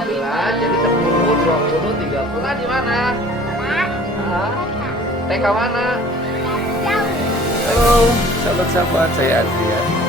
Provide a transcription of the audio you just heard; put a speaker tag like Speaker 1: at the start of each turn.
Speaker 1: 15 jadi 10, 20, 30 di mana? Hah? TK mana? Halo, sahabat-sahabat saya Adrian.